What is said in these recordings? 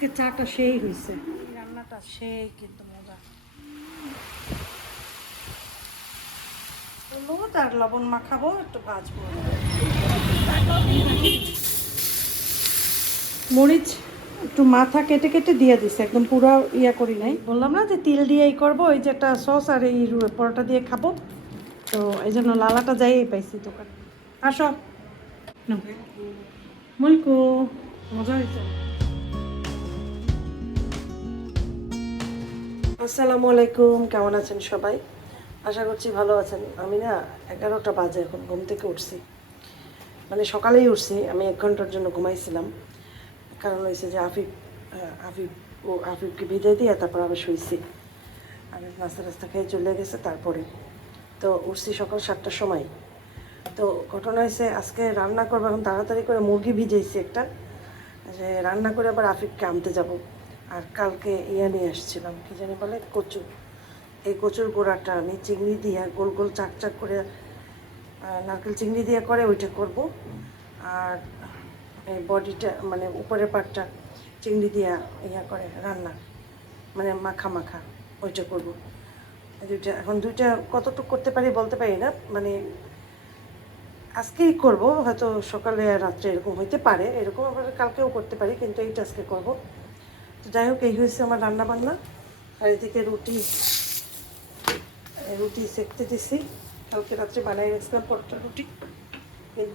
আজকে চাটা সেই হয়েছে, রান্নাটা সেই কিন্তু মজা। হলুদ আর লবণ মাখাবো, একটু ভাজবো। মরিচ একটু মাথা কেটে কেটে দিয়ে দিছে, একদম পুরো ইয়া করি নাই। বললাম না যে তিল দিয়েই করবো, ওই যে একটা সস আর এই পরোটা দিয়ে খাবো, তো এই জন্য লালাটা যাই পাইছি দোকানে। আসো মুলকু, মজা হয়েছে। আসসালামু আলাইকুম, কেমন আছেন সবাই? আশা করছি ভালো আছেন। আমি না 11টা বাজে এখন ঘুম থেকে উঠছি, মানে সকালেই উঠছি। আমি 1 ঘন্টার জন্য ঘুমাইছিলাম, কারণ হয়েছে যে আফিফকে ভিজাই দিয়ে তারপর আবার শুয়েছি। আর নাস্তা টাস্তা খেয়ে চলে গেছে। তারপরে তো উঠছি সকাল 7টার সময়। তো ঘটনা হয়েছে আজকে রান্না করবো, এখন তাড়াতাড়ি করে মুরগি ভিজাইছি একটা, যে রান্না করে আবার আফিফকে আনতে যাব। আর কালকে নিয়ে আসছিলাম, কী জানি বলে, কচু। এই কচুর গোড়াটা আমি চিংড়ি দিয়ে গোল গোল চাক চাক করে, নারকেল চিংড়ি দিয়ে করে ওইটা করব। আর এই বডিটা মানে উপরের পাটটা চিংড়ি দিয়ে করে রান্না, মানে মাখা মাখা ওইটা করব। দুইটা, এখন দুইটা কতটুকু করতে পারি বলতে পারি না, মানে আজকেই করব, হয়তো সকালে আর রাত্রে এরকম হইতে পারে, এরকম আবার কালকেও করতে পারি, কিন্তু এইটা আজকে করব। তো যাই হোক, এই হয়েছে আমার রান্না বান্না। আর এদিকে রুটি সেঁকতে দিছি, কালকে রাত্রে বানাই রেখেছিলাম পরোটা রুটি।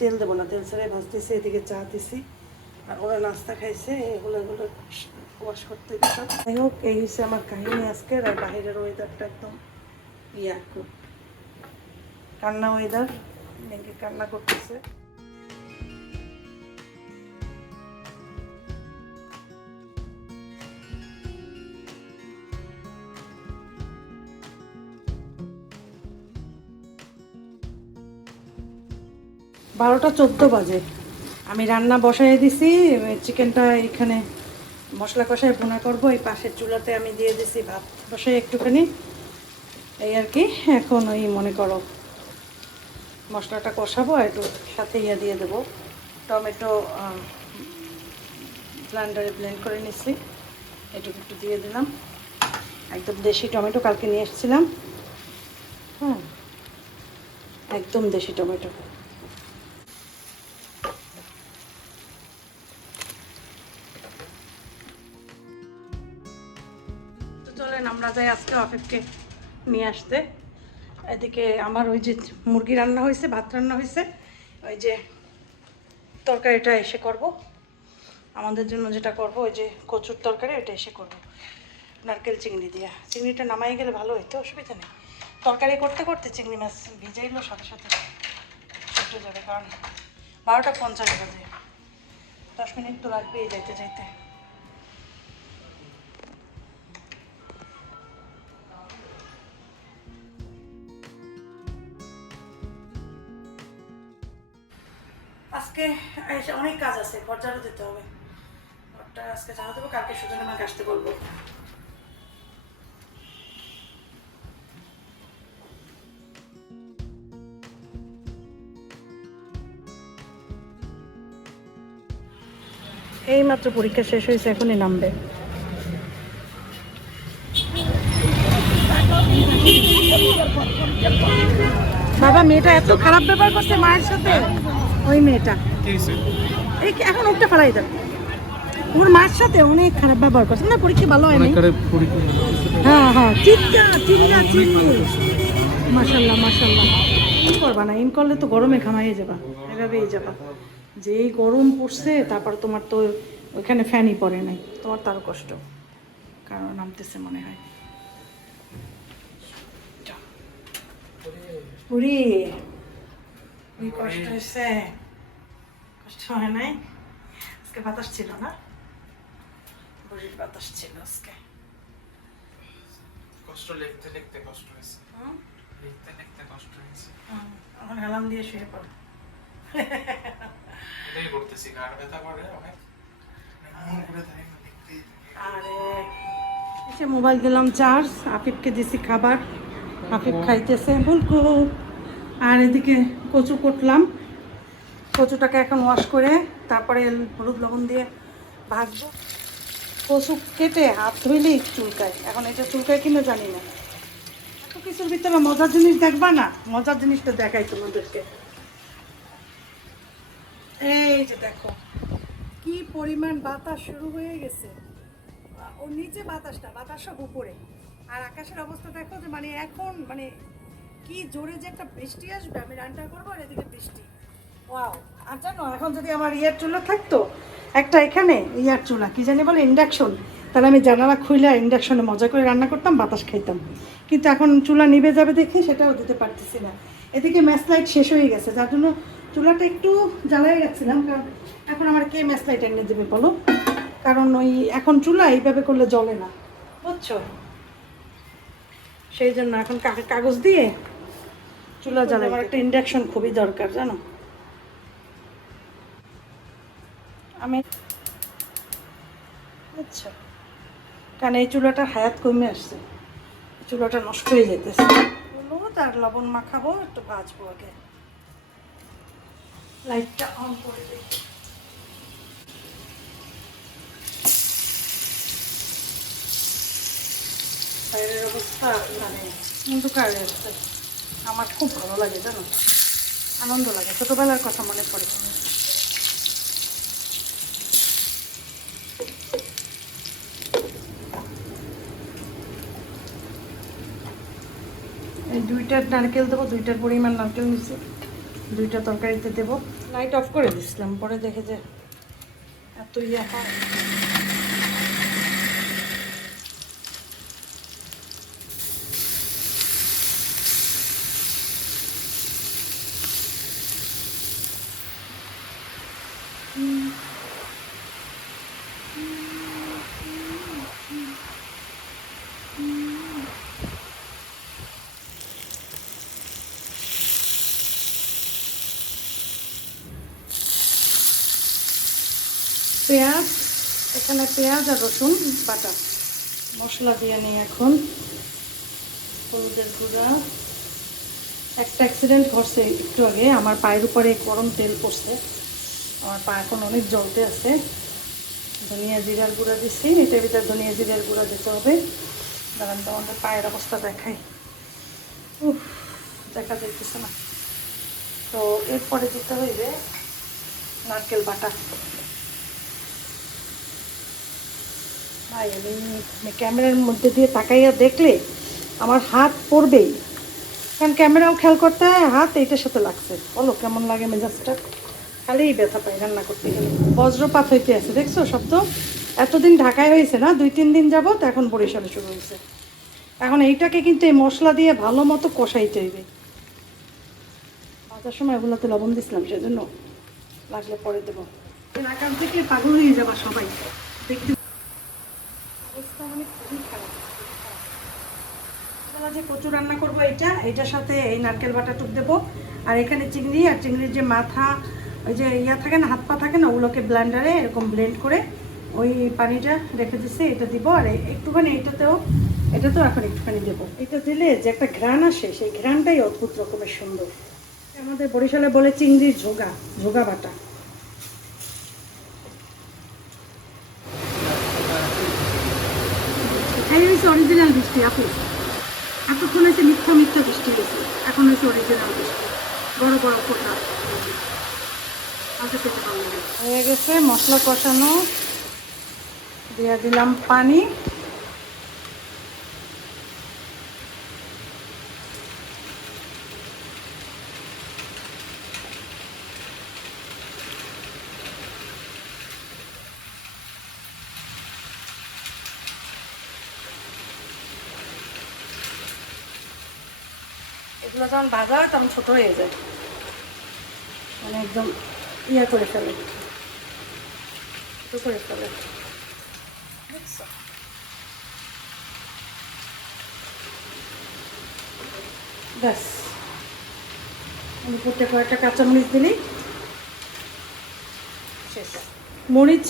তেল দেবো না, তেল ছাড়াই ভাজতেছি। এদিকে চা দিছি, আর ওরা নাস্তা খাইছে, এগুলো ওয়াশ করতে দিতাম। যাই হোক, এই হচ্ছে আমার কাহিনী আজকের। আর বাইরের ওয়েদারটা একদম খুব কান্না ওয়েদার, মেয়েকে কান্না করতেছে। বারোটা 14 বাজে, আমি রান্না বসাই দিছি। চিকেনটা এখানে মশলা কষায় ভুনা করব। এই পাশের চুলাতে আমি দিয়ে দিছি ভাত বসাই একটুখানি, এই আর কি। এখন ওই মনে করো মশলাটা কষাবো, আর একটু সাথে দিয়ে দেবো টমেটো, ব্লেন্ডারে ব্লেন্ড করে নিচ্ছি, এটুকু একটু দিয়ে দিলাম। একদম দেশি টমেটো কালকে নিয়ে এসেছিলাম, হ্যাঁ, একদম দেশি টমেটো। চলেন আমরা যাই আজকে আফিফকে নিয়ে আসতে। এদিকে আমার ওই যে মুরগি রান্না হয়েছে, ভাত রান্না হয়েছে, ওই যে তরকারিটা এসে করব আমাদের জন্য, যেটা করব ওই যে কচুর তরকারি, ওইটা এসে করব নারকেল চিংড়ি দিয়া। চিংড়িটা নামাই গেলে ভালো হইতো, অসুবিধা নেই। তরকারি করতে করতে চিংড়ি মাছ ভিজাইলো সাথে সাথে ছুটে যাবে, কারণ 12টা 50 বাজে, 10 মিনিট তো লাগবেই যাইতে যাইতে। আজকে এসে অনেক কাজ আছে, ঘর ঝাড়ু দিতে হবে। ঘরটা আজকে ঝাড়ু দেবো, কালকে সুজন আমাকে আসতে বলবো। এই মাত্র পরীক্ষা শেষ হয়েছে, এখনই নামবে। বাবা, মেয়েটা এত খারাপ ব্যবহার করছে মায়ের সাথে। ওই মেয়েটা এই এখন উঠতে ফেলাই দেবে, ওর মার সাথে অনেক খারাপ ব্যবহার করছে না। পরীক্ষা ভালো হয় নাই। হ্যাঁ হ্যাঁ, মাশাল্লাহ মাশাল্লাহ। কি করবা না, ইন করলে তো গরমে ঘামাইয়ে যাবা, এভাবেই যাবা। যেই গরম পড়ছে, তারপর তোমার তো ওইখানে ফ্যানই পড়ে নাই, তোমার তারও কষ্ট, কারণ নামতেছে মনে হয়। উড়ি কষ্ট হয়েছে, কষ্ট হয় নাই। আজকে বাতাস ছিল না, বুড়ির বাতাস ছিল আজকে। কষ্ট লিখতে লিখতে কষ্ট হয়েছে, লিখতে লিখতে কষ্ট হয়েছে। এখন অ্যালার্ম দিয়ে শুয়ে পড়ো। এটাই করতেছি, গাড় ব্যথা করে অনেক, মন করে থাকি না, লিখতেই থাকি। আরে এসে মোবাইল দিলাম চার্জ, আফিফকে দিছি খাবার, আফিফ খাইতেছে বুলকু। আর এদিকে কচু কুটলাম, কচুটাকে এখন ওয়াশ করে তারপরে হলুদ লবণ দিয়ে ভাজবো। কচু কেটে হাত ধুইলেই চুলকায়, এখন এটা চুলকায় কিনা জানি না। এত কিছুর ভিতরে মজার জিনিস দেখবা না, মজার জিনিসটা দেখাই তোমাদেরকে। এই যে দেখো কি পরিমাণ বাতাস শুরু হয়ে গেছে। ও নিচে বাতাসটা, বাতাস সব উপরে, আর আকাশের অবস্থা দেখো যে মানে এখন মানে কি জোরে যে একটা বৃষ্টি আসবে। আমি রান্না করবো আর এদিকে বৃষ্টি। ওয়াও। আর জানো এখন যদি আমার ইয়ার চুলা থাকতো একটা, এখানে ইয়ার চুলা কি জানি বলে ইন্ডাকশন, তাহলে আমি জানালা খুইলা ইন্ডাকশনে মজা করে রান্না করতাম, বাতাস খাইতাম। কিন্তু এখন চুলা নিভে যাবে দেখে সেটাও দিতে পারতেছি না। এদিকে ম্যাচ লাইট শেষ হয়ে গেছে, যার জন্য চুলাটা একটু জ্বালাই রাখছিলাম, কারণ এখন আমার কে ম্যাচ লাইট এনে দেবে বলো। কারণ ওই এখন চুলা এইভাবে করলে জ্বলে না, বুঝছো, সেই জন্য এখন কাগজ দিয়ে চুলা জ্বালাই। আমার একটা ইন্ডাকশন খুবই দরকার জানো। আমি আচ্ছা, কারণ এই চুলাটার হায়াত কমে আসছে, চুলাটা নষ্ট হয়ে যেতেছে। হলুদ আর লবণ মাখাবো, একটু ভাজবো আগে। লাইটটা অন করে দিই। বাইরের অবস্থা মানে অন্ধকার আসছে, আমার খুব ভালো লাগে জানো, আনন্দ লাগে, ছোটবেলার কথা মনে পড়ে। এই দুইটার নারকেল দেবো, দুইটার পরিমাণ নারকেল নিচ্ছি, দুইটা তরকারিতে দেবো। লাইট অফ করে দিছিলাম, পরে দেখে যে এত ইয়ে হয়। পেঁয়াজ, এখানে পেঁয়াজ আর রসুন বাটা মশলা দিয়ে নিই এখন। হলুদের গুঁড়া, একটা অ্যাক্সিডেন্ট ঘটছে একটু আগে, আমার পায়ের উপরে গরম তেল পড়ছে, আমার পা এখন অনেক জ্বলতে আছে। ধনিয়া জিরার গুঁড়া দিচ্ছি, এটার ভিতরে ধনিয়া জিরার গুঁড়া দিতে হবে। দাঁড়ান তোমাদের পায়ের অবস্থা দেখাই, উফ দেখা যাইতেছে না। তো এরপরে দিতে হইবে নারকেল বাটা। ভাই আমি ক্যামেরার মধ্যে দিয়ে তাকাইয়া দেখলে আমার হাত পড়বেই, কারণ ক্যামেরাও খেয়াল করতে হয়, হাত এইটার সাথে লাগছে। বলো কেমন লাগে মেজাজটা, খালি ব্যথা পাই রান্না করতে গেলে। বজ্রপাত হইতে আছে দেখছো শব্দ। এতদিন ঢাকায় হয়েছে না, 2-3 দিন যাবো, তো এখন বরিশালে শুরু হয়েছে। এখন এইটাকে কিন্তু এই মশলা দিয়ে ভালো মতো কষাইতে হইবে। ভাজার সময় এগুলোতে লবণ দিছিলাম, সেজন্য লাগলে পরে দেবো। এলাকার থেকে পাগল হয়ে যাবা সবাই দেখতে, অবস্থা মানে খুবই খারাপ। যে কচু রান্না করবো এইটার সাথে এই নারকেল বাটা টুক দেবো, আর এখানে চিংড়ি, আর চিংড়ির যে মাথা, ওই যে ইয়া থাকে না, হাত পা থাকে না, ওগুলোকে ব্লেন্ডারে এরকম ব্লেন্ড করে ওই পানিটা রেখে দিচ্ছি, এটা দিব। আর একটুখানি এটাতেও এখন একটুখানি দেবো। এটা দিলে যে একটা ঘ্রাণ আসে, সেই ঘ্রাণটাই অদ্ভুত রকমের সুন্দর। আমাদের বরিশালে বলে চিংড়ির ঝোগা বাটা। এই হচ্ছে অরিজিনাল বৃষ্টি আপু, এতক্ষণ হয়েছে মিথ্যা বৃষ্টি গেছে, এখন হয়েছে অরিজিনাল বৃষ্টি, বড় বড় ফোঁটা। হয়ে গেছে মশলা কষানো, দিয়ে দিলাম পানি। এগুলো যখন ভাজা হয় তখন ছোটো হয়ে যায়, মানে একদম ইয়া করে ফেলে, ছোটো করে ফেলে। ব্যাস, উপরতে কয়েকটা কাঁচামরিচ দিলেই শেষ। মরিচ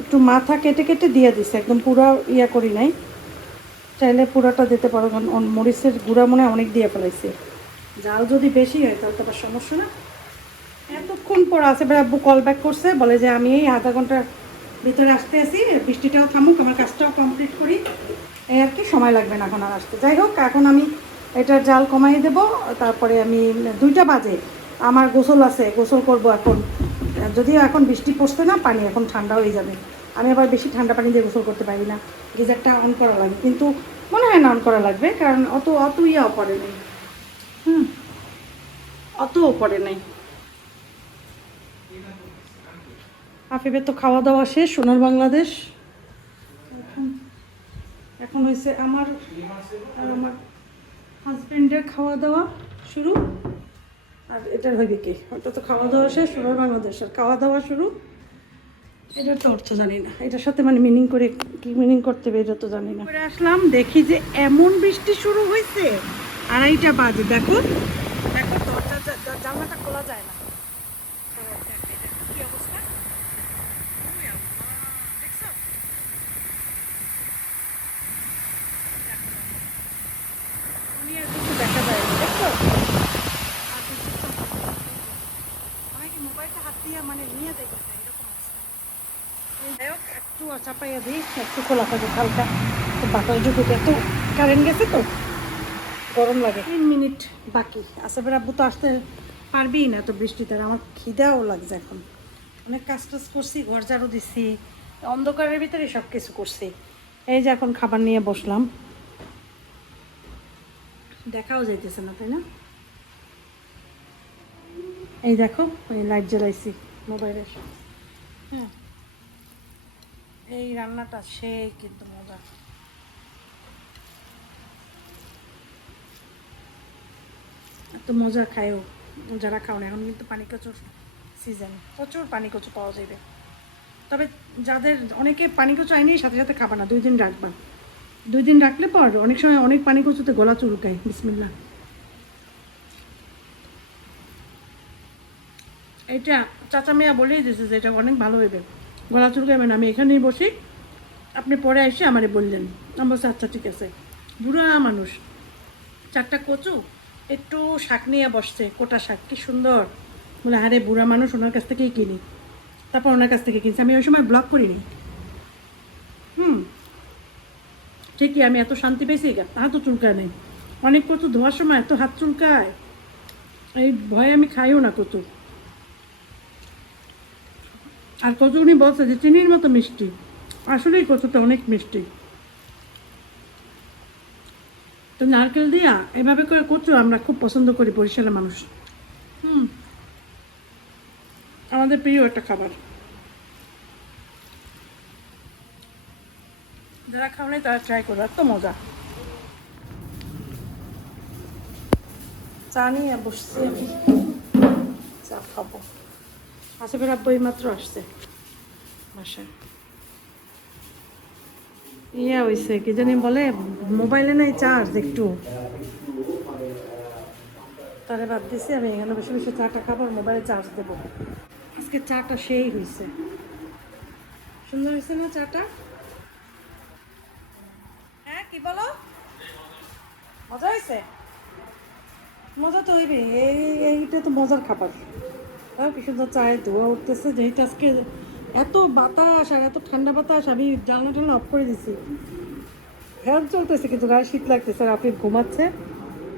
একটু মাথা কেটে কেটে দিয়ে দিছে, একদম পুরো ইয়া করি নাই, চাইলে পুরোটা দিতে পারো, কারণ মরিচের গুঁড়া মনে হয় অনেক দিয়ে ফেলাইছে। জাল যদি বেশি হয় তাহলে তো আবার সমস্যা না। এতক্ষণ পর আছে, আব্বু কল ব্যাক করছে, বলে যে আমি এই আধা ঘন্টার ভিতরে আসতে আসি, বৃষ্টিটাও থামুক, আমার সময় লাগবে না এখন আর আসতে। যাই হোক, এখন আমি এটার জাল কমাই দেব, তারপরে আমি 2টা বাজে আমার গোসল আছে, গোসল করব এখন। যদিও এখন বৃষ্টি পড়ছে না, পানি এখন ঠান্ডা হয়ে যাবে। আমি আবার বেশি ঠান্ডা পানি দিয়ে গোসল করতে পারি না, গিজারটা অন করা লাগে, কিন্তু মনে হয় না অন করা লাগবে, কারণ অত ইয়াও পড়ে নেই, অতও পড়ে নাই। আফিফের তো খাওয়া দাওয়া শেষ, সোনার বাংলাদেশ। এখন হয়েছে আমার আর আমার হাজব্যান্ডের খাওয়া দাওয়া শুরু। আর এটার হইবে কি, ওটা তো খাওয়া দাওয়া শেষ, সোনার বাংলাদেশ আর খাওয়া দাওয়া শুরু। এটার তো অর্থ জানি না, এটার সাথে মানে মিনিং করে কি মিনিং করতে হবে এটা তো জানি না। করে আসলাম, দেখি যে এমন বৃষ্টি শুরু হয়েছে, 2:30 বাজে। দেখো দেখো, জানলাটা খোলা যায় না। কি অবস্থা, দেখছো? দেখা যায় না, দেখছো? অনেকে মোবাইলটা হাত দিয়ে মানে নিয়ে দেখেছে, এরকম অবস্থা। যাই হোক, একটু চাপাইয়া দিই, একটু খোলা থাকে হালকা, বাতাস ঢুকুতে। একটু কারেন্ট গেছে তো গরম লাগে। 3 মিনিট বাকি। আসিফের আব্বু তো আসতে পারবেই না এত বৃষ্টিতে, আর আমার খিদাও লাগছে এখন। অনেক কাজ টাজ করছি, ঘর ঝাড়ু দিচ্ছি, অন্ধকারের ভিতরে সব কিছু করছি। এই যে এখন খাবার নিয়ে বসলাম, দেখাও যাইতেছে না, তাই না? এই দেখো, এই লাইট জ্বালাইছি মোবাইলের। হ্যাঁ, এই রান্নাটা সেই কিন্তু মজা। এত মজা খায়ও যারা খাও না। এখন কিন্তু পানি কচুর সিজন, প্রচুর পানি কচু পাওয়া যাবে। তবে যাদের অনেকে পানি কচু আইনি সাথে সাথে খাবা না, 2 দিন রাখবা। 2 দিন রাখলে পর অনেক সময় অনেক পানি কচুতে গলা চুলকায়। বিসমিল্লাহ। এটা চাচা মেয়া বলেই দিয়েছে যে এটা অনেক ভালো হইবে, গলা চুলকাইবে না। আমি এখানেই বসি, আপনি পরে এসে আমারে বললেন। আমি বলছি আচ্ছা ঠিক আছে। বুড়া মানুষ, 4টা কচু, একটু শাক নিয়ে বসছে, কোটা শাক, কি সুন্দর। বলে আরে বুড়া মানুষ, ওনার কাছ থেকেই কিনি। তারপর ওনার কাছ থেকে কিনছি। আমি ওই সময় ব্লগ করিনি। ঠিকই আমি এত শান্তি পেয়েছি, হাতও চুলকায় নেই। অনেক কচু ধোয়ার সময় এত হাত চুলকায়, এই ভয়ে আমি খাইও না কচু। আর কচু উনি বলছে যে চিনির মতো মিষ্টি, আসলেই কচুটা অনেক মিষ্টি। তো নারকেল দিয়া এভাবে করে কচু আমরা খুব পছন্দ করি বরিশালের মানুষ। আমাদের প্রিয় একটা খাবার। যারা খাও নাই তারা ট্রাই করো, এত মজা। চা নিয়ে বসছি আমি, চা খাবো। আসিফের আব্বু মাত্র আসছে বাসায়। ইয়া হয়েছে কি জানি বলে, মোবাইলে নাই চার্জ একটু, তারে বাদ দিছি। আমি এখানে বসে বসে চাটা খাবো, মোবাইলে চার্জ দেবো। আজকে চাটা সেই হয়েছে, সুন্দর হয়েছে না চাটা? হ্যাঁ, কি বলো? মজা হয়েছে? মজা তো হইবে, এইটা তো মজার খাবার। কি সুন্দর চায়ের ধোয়া উঠতেছে। যেহেতু আজকে এত বাতাস আর এত ঠান্ডা বাতাস, আমি জানলা টানলা অফ করে দিছি। ফ্যান চলতেছে কিন্তু গায়ে শীত লাগতেছে। আর আপনি ঘুমাচ্ছে,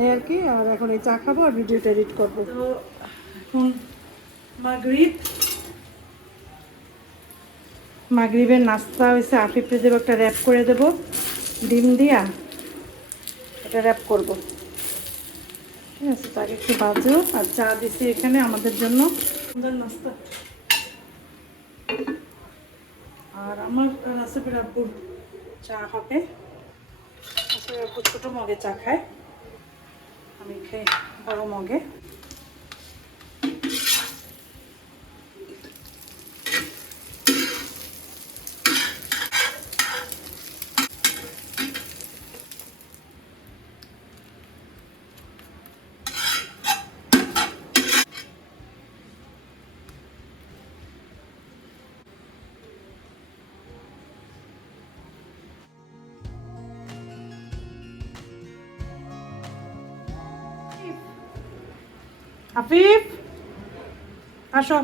এই আর কি। আর এখন এই চা খাবো আর ভিডিওটা এডিট করবো। তো এখন মাগরিবের নাস্তা হয়েছে। আফিফে দেবো, একটা র্যাপ করে দেবো ডিম দিয়া, এটা র্যাপ করবো। ঠিক আছে, তাকে একটু বাজেও। আর চা দিছি এখানে আমাদের জন্য, সুন্দর নাস্তা। আর আমার আসিফের আব্বুর চা হবে। আসিফের আব্বু ছোটো মগে চা খায়, আমি খাই বড় মগে। আফিফ আসো,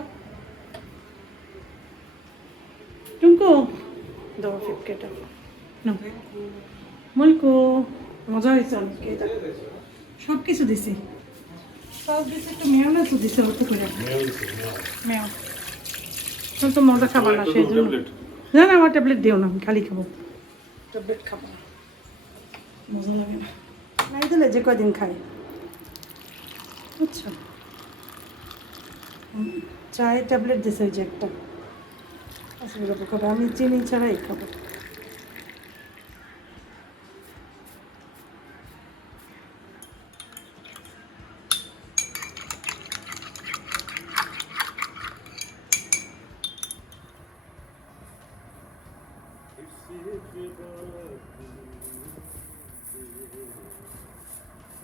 টুঙ্কু দাও আফিফকে এটা। মুলকু মজা হয়েছে অনেক এটা সব কিছু দিছি সস দিছি একটু মেয়নেজও দিছি অল্প করে মেয় তুমি তো মজা খাবার না সেই জন্য না না আমার ট্যাবলেট দিও না আমি খালি খাবো ট্যাবলেট খাবো না মজা লাগে না নাই দিলে যে কয়দিন খাই আচ্ছা চায়ে ট্যাবলেট দিছে ওই যে একটা অসুবিধা খাবো আমি চিনি ছাড়াই খাবো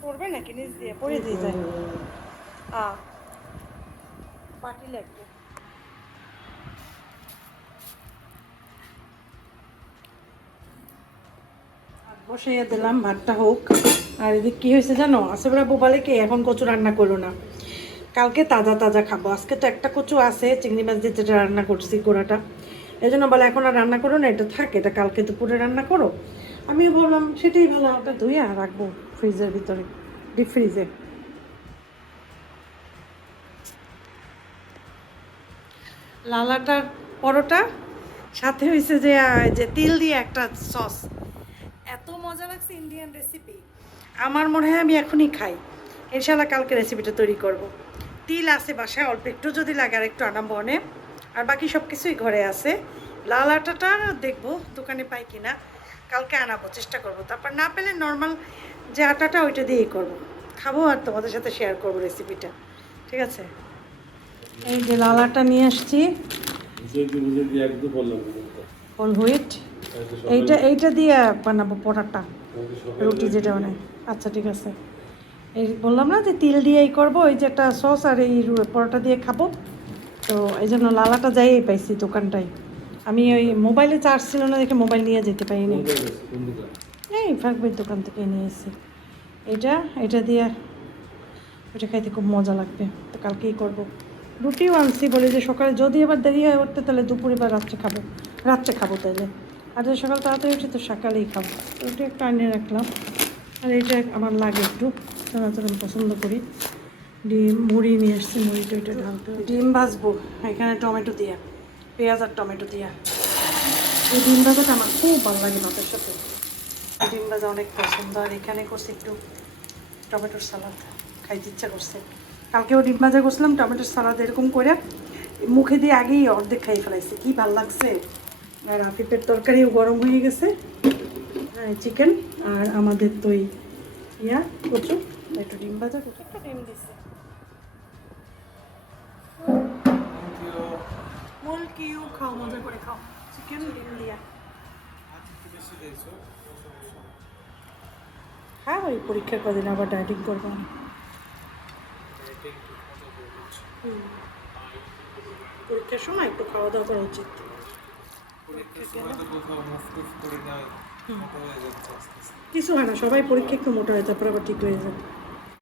পড়বে নাকি নিচ দিয়ে পড়ে দিয়ে যায় পাটি লাগবে বসাইয়া দিলাম ভাতটা হোক আর এদিকে কি হয়েছে জানো আসলে বলে কি এখন কচু রান্না করো না কালকে তাজা তাজা খাবো আজকে তো একটা কচু আছে চিংড়ি মাছ দিয়ে যেটা রান্না করছি গোড়াটা এই জন্য বলে এখন আর রান্না করো না এটা থাকে এটা কালকে দুপুরে রান্না করো আমিও ভাবলাম সেটাই ভালো হবে ধুয়ে আর রাখবো ফ্রিজের ভিতরে ডিপ ফ্রিজে লালাটার পরোটা সাথে হয়েছে যে যে তিল দিয়ে একটা সস এত মজা লাগছে ইন্ডিয়ান রেসিপি আমার মনে হয় আমি এখনই খাই ইনশাল্লাহ কালকে রেসিপিটা তৈরি করব তিল আছে বাসায় অল্প একটু যদি লাগে আর একটু আনাম বনে আর বাকি সব কিছুই ঘরে আছে লাল আটাটা দেখবো দোকানে পাই কিনা কালকে আনাবো চেষ্টা করব তারপর না পেলে নর্মাল যে আটাটা ওইটা দিয়েই করবো খাবো আর তোমাদের সাথে শেয়ার করবো রেসিপিটা ঠিক আছে এই যে লাল আটা নিয়ে আসছি হোল হুইট এইটা দিয়ে বানাবো পরোটা রুটি যেটা বানায় আচ্ছা ঠিক আছে এই বললাম না যে তিল দিয়েই করবো ওই যে একটা সস আর এই পরোটা দিয়ে খাবো তো এই জন্য লালাটা যাই পাইছি দোকানটায় আমি ওই মোবাইলে চার্জ ছিল না দেখে মোবাইল নিয়ে যেতে পারিনি এই ফ্রাকবের দোকান থেকে নিয়ে এসেছি এটা দিয়ে ওইটা খাইতে খুব মজা লাগবে তো কালকেই করবো রুটিও আনছি বলে যে সকালে যদি এবার দেরি হয়ে উঠতে তাহলে দুপুরে বা রাত্রে খাবো তাইলে আর যদি সকাল তাড়াতাড়ি উঠি তো সকালেই খাবো ওটা একটু আনিয়ে রাখলাম আর এটা আমার লাগে একটু চানাচুর আমি পছন্দ করি ডিম মুড়ি নিয়ে আসছি মুড়িটা ওইটা ঢালতে ডিম ভাজবো এখানে টমেটো দিয়া পেঁয়াজ আর টমেটো দিয়া এই ডিম ভাজাটা আমার খুব ভালো লাগে ভাতের সাথে ডিম ভাজা অনেক পছন্দ আর এখানে করছি একটু টমেটোর সালাদ খাইতে ইচ্ছা করছে কালকেও ডিম ভাজা করছিলাম টমেটোর সালাদ এরকম করে মুখে দিয়ে আগেই অর্ধেক খাই ফেলাইছে কি ভালো লাগছে আর আফিফের তরকারিও গরম হয়ে গেছে চিকেন আর আমাদের তো কচু একটু ডিম ভাজা করছে একটা ডিম দিচ্ছে মুলকিও খাও মজা করে খাও চিকেন ডিম দিয়া হ্যাঁ ওই পরীক্ষার কদিন আবার ডায়েটিং করবো পরীক্ষার সময় একটু খাওয়া দাওয়া করা উচিত কিছু হয় না সবাই পরীক্ষা একটু মোটা হয়ে যায় তারপর আবার ঠিক হয়ে যায়